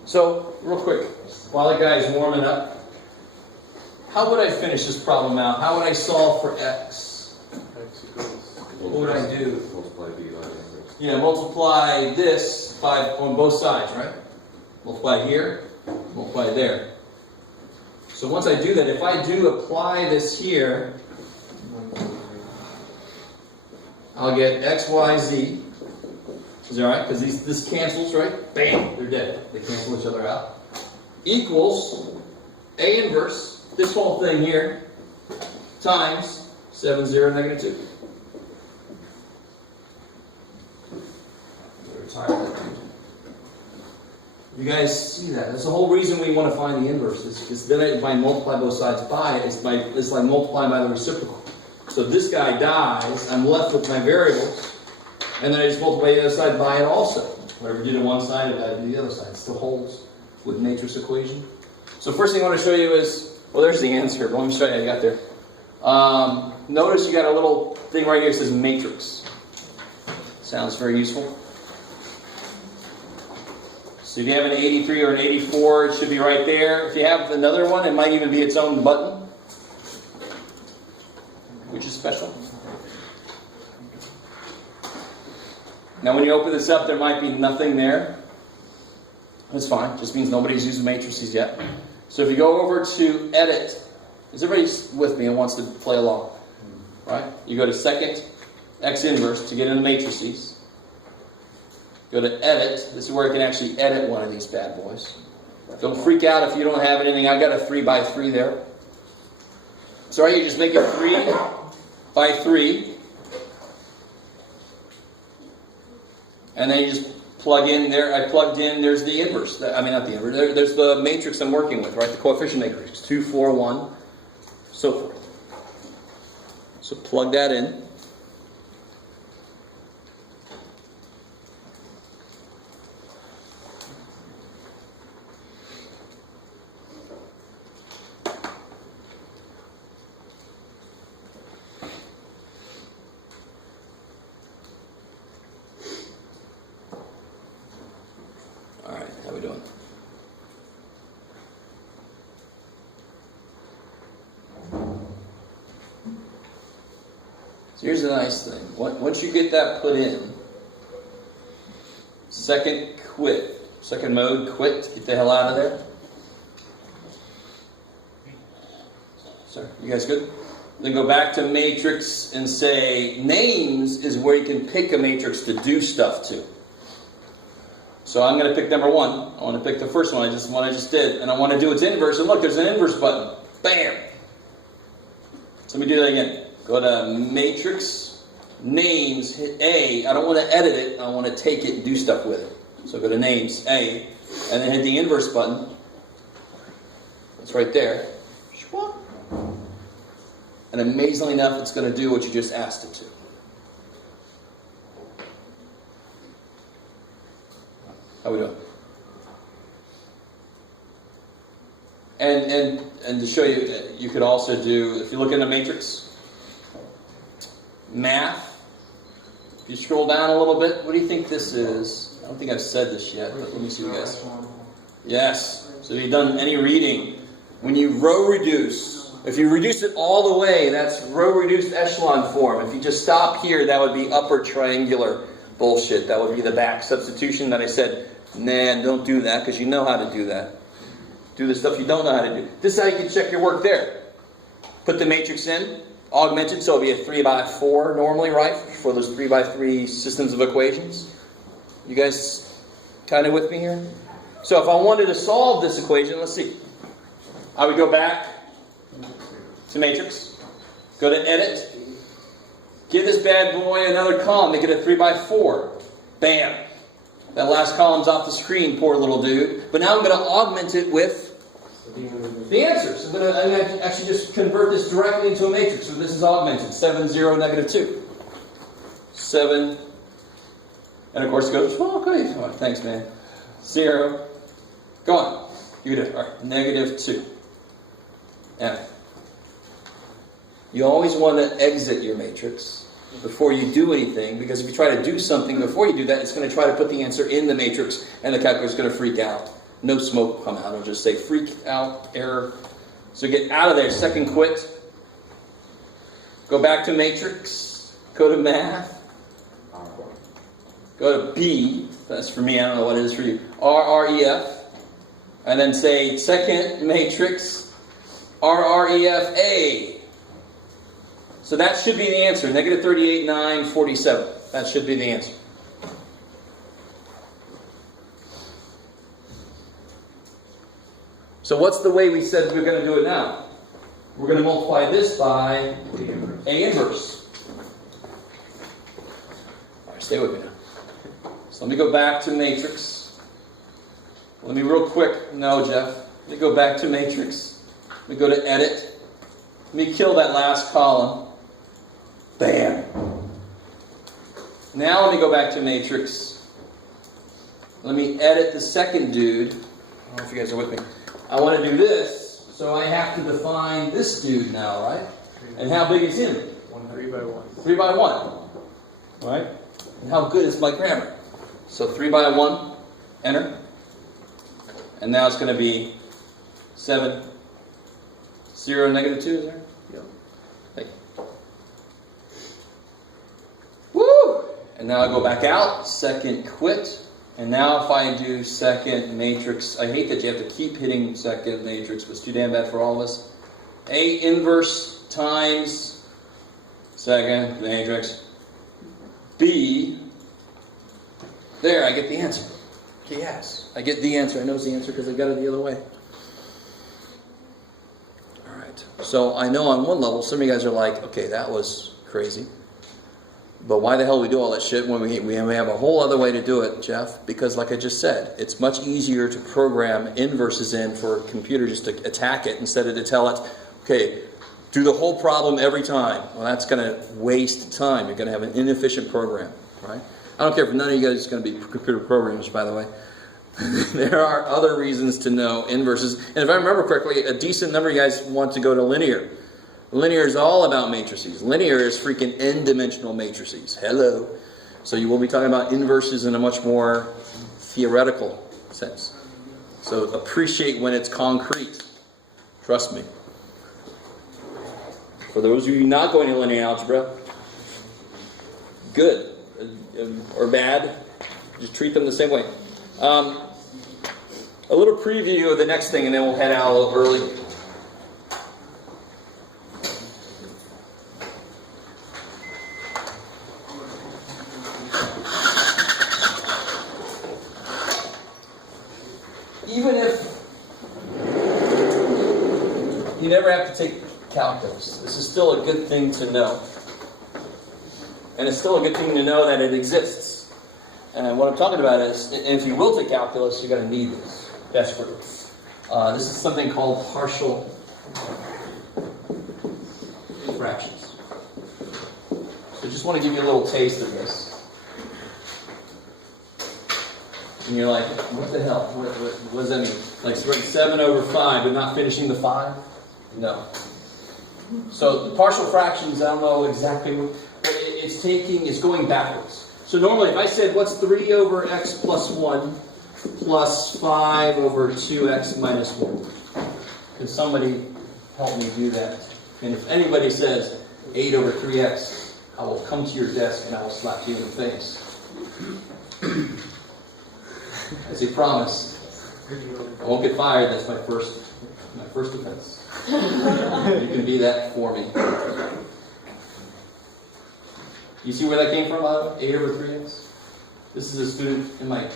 So, real quick, while the guy's warming up, how would I finish this problem out? How would I solve for x? What would I do? Multiply b by x. Yeah, multiply this by on both sides, right? Multiply here, multiply there. So once I do that, if I do apply this here, I'll get x, y, z. Is that right? Because this cancels, right? Bam! They're dead. They cancel each other out. Equals a inverse, this whole thing here, times 7, 0, -2. You guys see that? That's the whole reason we want to find the inverse. Is then if I multiply both sides by it, it's like multiplying by the reciprocal. So this guy dies, I'm left with my variables, and then I just multiply the other side by it also. Whatever you did on one side, I do the other side. It still holds with matrix equation. So first thing I want to show you is, well, there's the answer, but let me show you how you got there. Notice you got a little thing right here that says matrix. Sounds very useful. So if you have an 83 or an 84, it should be right there. If you have another one, it might even be its own button, which is special. Now when you open this up, there might be nothing there. That's fine. Just means nobody's used matrices yet. So if you go over to Edit, is everybody with me and wants to play along? Right? You go to Second X Inverse to get into matrices. Go to Edit. This is where you can actually edit one of these bad boys. Don't freak out if you don't have anything. I got a 3x3 there. So right, you just make it 3x3. And then you just plug in there. I plugged in, there's the inverse. I mean, not the inverse. There's the matrix I'm working with, right? The coefficient matrix. 2, 4, 1, so forth. So plug that in. So here's the nice thing. Once you get that put in, second mode, quit, get the hell out of there. Sorry, you guys good? Then go back to matrix and say names is where you can pick a matrix to do stuff to. So I'm going to pick number 1. I want to pick the first one, I just did, and I want to do its inverse. And look, there's an inverse button. Bam! So let me do that again. Go to Matrix, Names, hit A. I don't want to edit it. I want to take it and do stuff with it. So go to Names, A, and then hit the inverse button. It's right there. And amazingly enough, it's going to do what you just asked it to. How we doing? And to show you, you could also do, if you look in the matrix, math. If you scroll down a little bit, what do you think this is? I don't think I've said this yet, but let me see what you guys. Yes. So if you've done any reading, when you row reduce, if you reduce it all the way, that's row reduced echelon form. If you just stop here, that would be upper triangular bullshit. That would be the back substitution that I said, nah, don't do that, because you know how to do that. Do the stuff you don't know how to do. This is how you can check your work there. Put the matrix in, augmented, so it'll be a 3x4 normally, right? For those 3x3 systems of equations. You guys kind of with me here? So if I wanted to solve this equation, let's see. I would go back to matrix, go to edit, give this bad boy another column, make it a 3x4. Bam! That last column's off the screen, poor little dude. But now I'm going to augment it with the answers. I'm going to actually just convert this directly into a matrix. So this is augmented. 7, 0, negative 2. 7. And of course it goes, oh, okay. Oh, thanks, man. 0. Go on. You do it. All right. Negative 2. F. You always want to exit your matrix before you do anything, because if you try to do something before you do that, it's going to try to put the answer in the matrix, and the calculator is going to freak out. No smoke will come out. It'll just say freak out, error. So get out of there. Second quit. Go back to matrix. Go to math. Go to B. That's for me. I don't know what it is for you. RREF. And then say second matrix. RREF A. So that should be the answer. Negative 38, 9, 47. That should be the answer. So what's the way we said we're going to do it now? We're going to multiply this by A inverse. All right, stay with me now. So let me go back to matrix. Let me real quick, no, Jeff. Let me go back to matrix. Let me go to edit. Let me kill that last column. Bam. Now let me go back to matrix. Let me edit the second dude. I don't know if you guys are with me. I want to do this, so I have to define this dude now, right? And how big is him? 3 by 1. 3 by 1. Right? And how good is my grammar? So 3 by 1, enter. And now it's going to be 7, 0, negative 2, is there? Yeah. Thank you. Woo! And now I go back out, second quit. And now if I do second matrix, I hate that you have to keep hitting second matrix, but it's too damn bad for all of us. A inverse times second matrix. B. There, I get the answer. Yes, I get the answer. I know it's the answer because I got it the other way. All right. So I know on one level, some of you guys are like, okay, that was crazy. But why the hell do we do all that shit when we have a whole other way to do it, Jeff? Because like I just said, it's much easier to program inverses in for a computer just to attack it instead of to tell it, okay, do the whole problem every time. Well, that's going to waste time. You're going to have an inefficient program, right? I don't care if none of you guys are going to be computer programmers, by the way. There are other reasons to know inverses. And if I remember correctly, a decent number of you guys want to go to linear. Linear is all about matrices. Linear is freaking n-dimensional matrices. Hello. So you will be talking about inverses in a much more theoretical sense. So appreciate when it's concrete. Trust me. For those of you not going to linear algebra, good or bad, just treat them the same way. A little preview of the next thing, and then we'll head out a little early. Even if you never have to take calculus, this is still a good thing to know. And it's still a good thing to know that it exists. And what I'm talking about is, if you will take calculus, you're going to need this desperately. This is something called partial fractions. So just want to give you a little taste of this. And you're like, what the hell? What does that mean? Like 7 over 5, but not finishing the 5? No. So the partial fractions, I don't know exactly what, but it's going backwards. So normally if I said, what's 3 over x plus 1 plus 5 over 2x minus 1? Can somebody help me do that? And if anybody says 8 over 3x, I will come to your desk and I will slap you in the face. As a promise, I won't get fired. That's my first offense. You can be that for me. You see where that came from, by the way? 8 over 3x? This is a student in my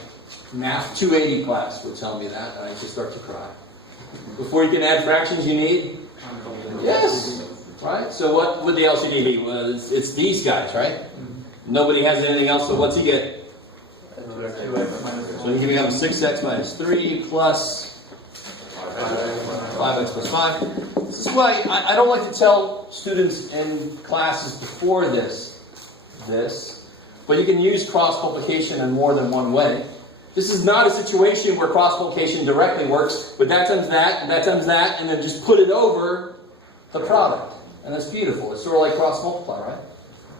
Math 280 class would tell me that, and I just start to cry. Before you can add fractions, you need? Yes! Right? So what would the LCD be? Well, it's these guys, right? Nobody has anything else, so what's he get? So he becomes 6x minus 3 plus 5x plus 5. This is why I don't like to tell students in classes before this, but you can use cross multiplication in more than one way. This is not a situation where cross multiplication directly works, but that times that, and that times that, and then just put it over the product. And that's beautiful. It's sort of like cross multiply, right?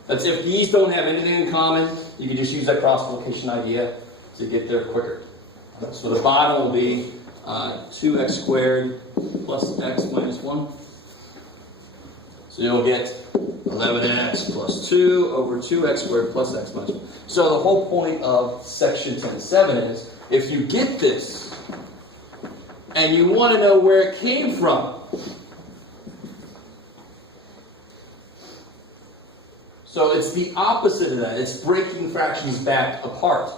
That's if these don't have anything in common, you can just use that cross multiplication idea to get there quicker. So the bottom will be 2x squared plus x minus 1. So you'll get 11x plus 2 over 2x squared plus x minus 1. So the whole point of section 10.7 is, if you get this, and you want to know where it came from, so it's the opposite of that. It's breaking fractions back apart.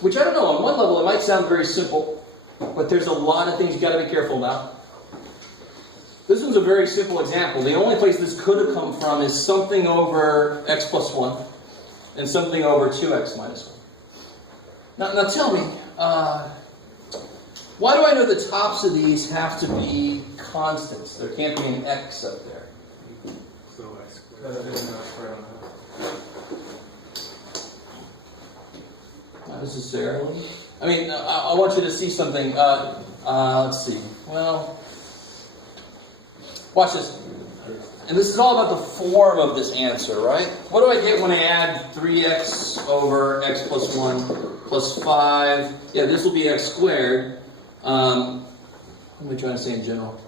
Which, I don't know, on one level it might sound very simple, but there's a lot of things you've got to be careful about. This one's a very simple example. The only place this could have come from is something over x plus 1 and something over 2x minus 1. Now tell me, Why do I know the tops of these have to be constants? There can't be an x up there. So I squared. Because there's no square on Not necessarily. I mean, I want you to see something. Let's see. Well, watch this. And this is all about the form of this answer, right? What do I get when I add 3x over x plus 1 plus 5? Yeah, this will be x squared. What am I trying to say in general?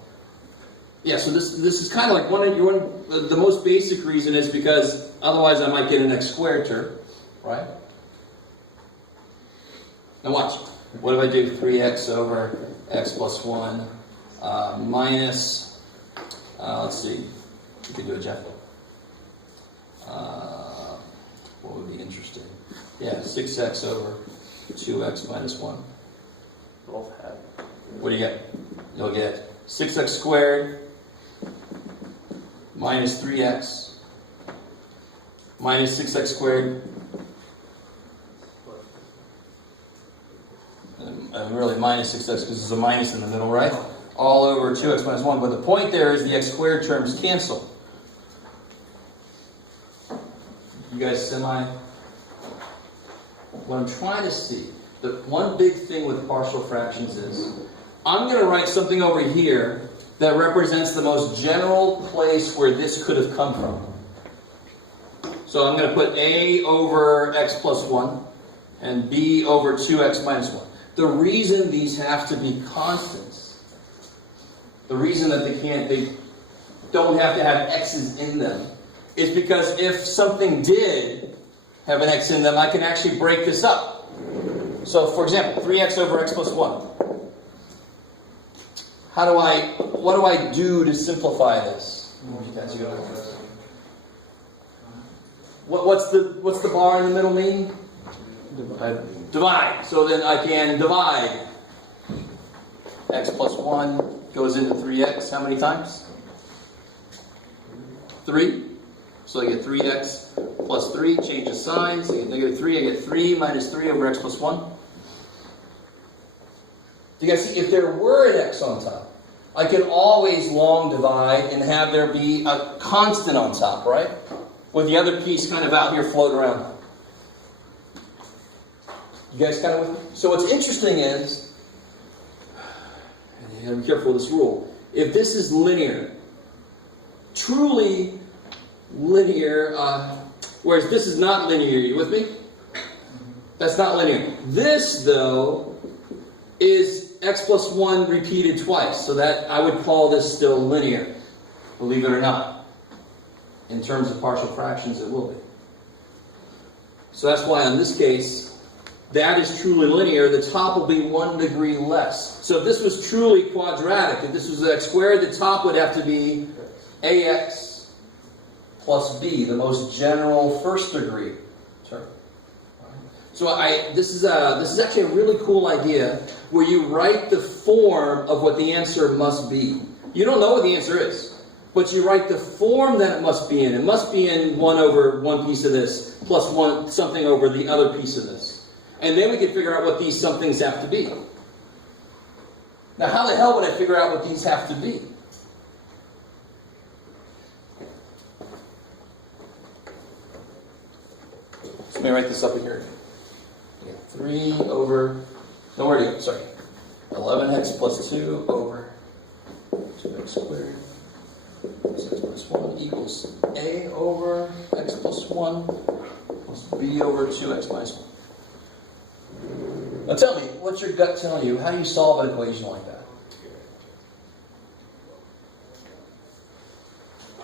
Yeah, so this is kind of like the most basic reason is because otherwise I might get an x squared term, right? Now watch. What if I do 3x over x plus 1 minus, let's see, we could do a Jeff. What would be interesting? Yeah, 6x over 2x minus 1. Both have. What do you get? You'll get 6x squared minus 3x minus 6x squared. And really minus 6x because there's a minus in the middle, right? All over 2x minus 1. But the point there is the x squared terms cancel. You guys what I'm trying to see, the one big thing with partial fractions is, I'm going to write something over here that represents the most general place where this could have come from. So I'm going to put a over x plus 1 and b over 2x minus 1. The reason these have to be constants, the reason that they don't have to have x's in them, is because if something did have an x in them, I can actually break this up. So, for example, 3x over x plus 1. What do I do to simplify this? What's the bar in the middle mean? Divide. So then I can divide. X plus 1 goes into 3x how many times? 3. So I get 3x plus 3, change the sign, so I get negative 3, I get 3 minus 3 over x plus 1. Do you guys see, if there were an x on top, I could always long divide and have there be a constant on top, right? With the other piece kind of out here floating around. You guys kind of with me? So what's interesting is, and you gotta be careful with this rule, if this is linear, truly linear, whereas this is not linear, you with me? That's not linear. This, though, is x plus 1 repeated twice, so that I would call this still linear, believe it or not. In terms of partial fractions, it will be. So that's why in this case, that is truly linear. The top will be 1 degree less. So if this was truly quadratic, if this was x squared, the top would have to be ax plus b, the most general first degree term. So this is actually a really cool idea where you write the form of what the answer must be. You don't know what the answer is, but you write the form that it must be in. It must be in 1 over one piece of this plus 1 something over the other piece of this. And then we can figure out what these somethings have to be. Now, how the hell would I figure out what these have to be? Let me write this up here. 3 over, no, where do you go? Sorry. 11x plus 2 over 2x squared plus x plus 1 equals a over x plus 1 plus b over 2x minus 1. Now tell me, what's your gut telling you? How do you solve an equation like that?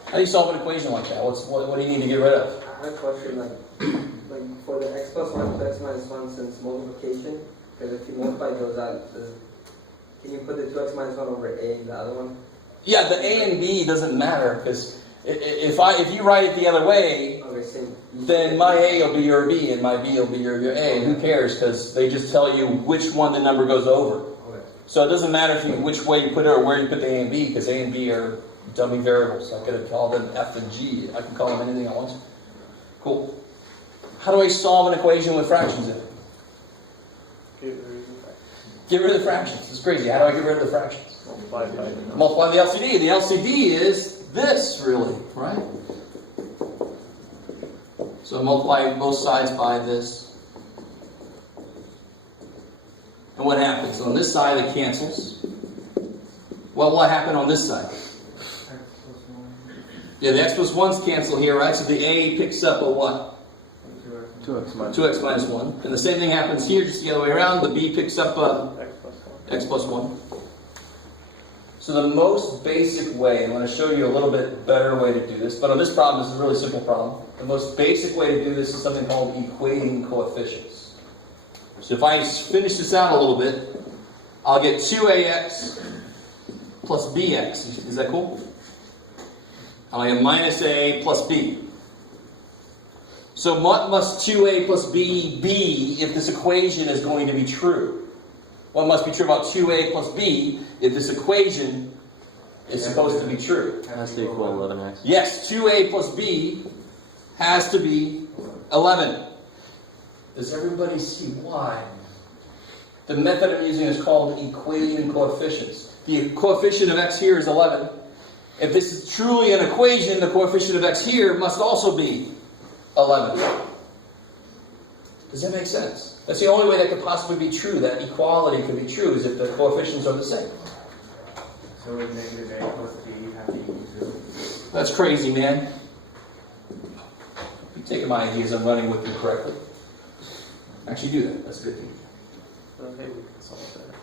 How do you solve an equation like that? What do you need to get rid of? I have a question, like for the x plus 1 to x minus 1 since multiplication, because if you multiply those out, can you put the 2x minus 1 over a, the other one? Yeah, the a and b doesn't matter, because if you write it the other way, then my a will be your b and my b will be your a. And who cares? Because they just tell you which one the number goes over. Okay. So it doesn't matter which way you put it or where you put the a and b, because a and b are dummy variables. I could have called them f and g. I can call them anything I want to. Cool. How do I solve an equation with fractions in it? Get rid of the fractions. It's crazy. How do I get rid of the fractions? Multiply by the number. Multiply the LCD. The LCD is this, really, right? So multiply both sides by this. And what happens? On this side, it cancels. What will happen on this side? X plus 1. Yeah, the x plus 1's cancel here, right? So the a picks up a what? 2x minus 2x minus 1. And the same thing happens here, just the other way around. The b picks up a x plus 1. x plus 1. So the most basic way, I'm going to show you a little bit better way to do this, but on this problem, this is a really simple problem. The most basic way to do this is something called equating coefficients. So if I finish this out a little bit, I'll get 2ax plus bx. Is that cool? I'll get minus a plus b. So what must 2a plus b be if this equation is going to be true? What must be true about 2a plus b if this equation is supposed to be true? It has to equal 11x. Yes, 2a plus b has to be 11. Does everybody see why? The method I'm using is called equating coefficients. The coefficient of x here is 11. If this is truly an equation, the coefficient of x here must also be 11. Does that make sense? That's the only way that could possibly be true, that equality could be true, is if the coefficients are the same. So would negative a plus b have to equal 2? That's crazy, man. You're taking my ideas, I'm running with them correctly. Actually do that. That's good. So maybe we can solve that.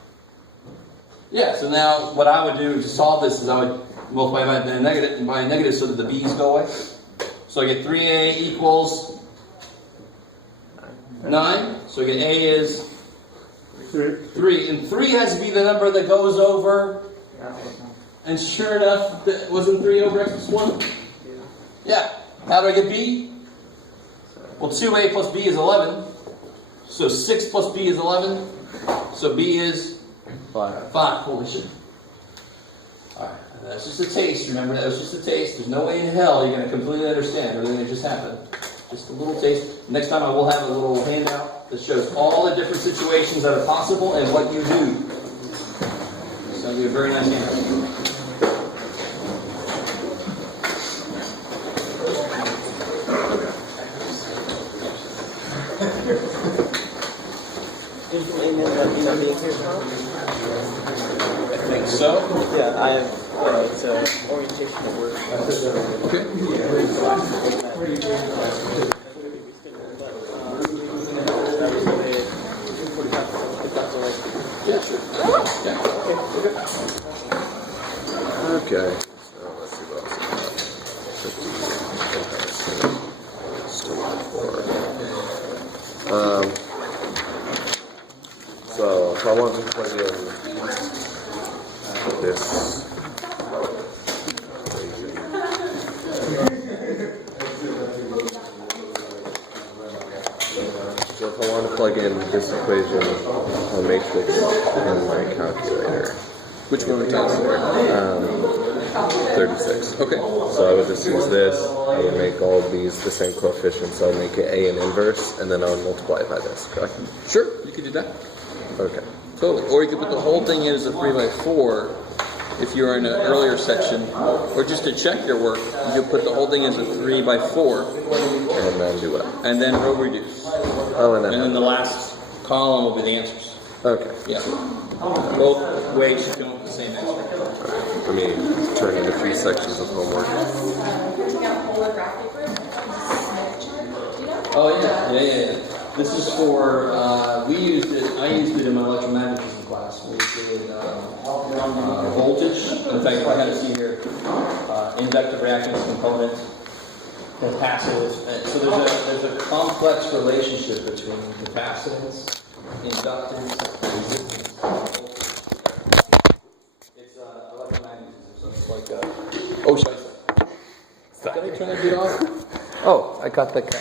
Yeah, so now what I would do to solve this is I would multiply by a negative so that the b's go away. So I get 3a equals 9. So I get a is 3. And 3 has to be the number that goes over. And sure enough, wasn't 3 over x plus 1? Yeah. How do I get b? Well, 2a plus b is 11. So 6 plus b is 11. So b is 5. Holy shit. Alright, that's just a taste. Remember, that was just a taste. There's no way in hell you're going to completely understand everything that just happened. Just a little taste. Next time I will have a little handout that shows all the different situations that are possible and what you do. It's going to be a very nice handout. I think so. Yeah, I have, it's orientation at work. Okay. So let's see what else we got. 15. Still on 4. So if I want to plug in this equation. So if I want to plug in this equation on matrix in my calculator. Which one are we talking about? 36. Okay. So I would just use this. I would make all of these the same coefficients. I would make it a an inverse, and then I would multiply it by this, correct? Sure, you could do that. Okay. Totally. Or you could put the whole thing in as a 3 by 4 if you're in an earlier section. Or just to check your work, you could put the whole thing as a 3 by 4 And then do what? and then row reduce. Oh, and And then then. the last column will be the answers. Okay. Yeah. Both ways should come up with the same answer. Let me turn in a few sections of homework. Oh yeah. This is for, I used it in my electromagnetism class. We did voltage. In fact, I had to see here, inductive reactance component, capacitance. So there's a complex relationship between capacitance, inductance, and resistance. It's electromagnetism, so it's like, oh, should I turn that bit off? Oh, I got the cap.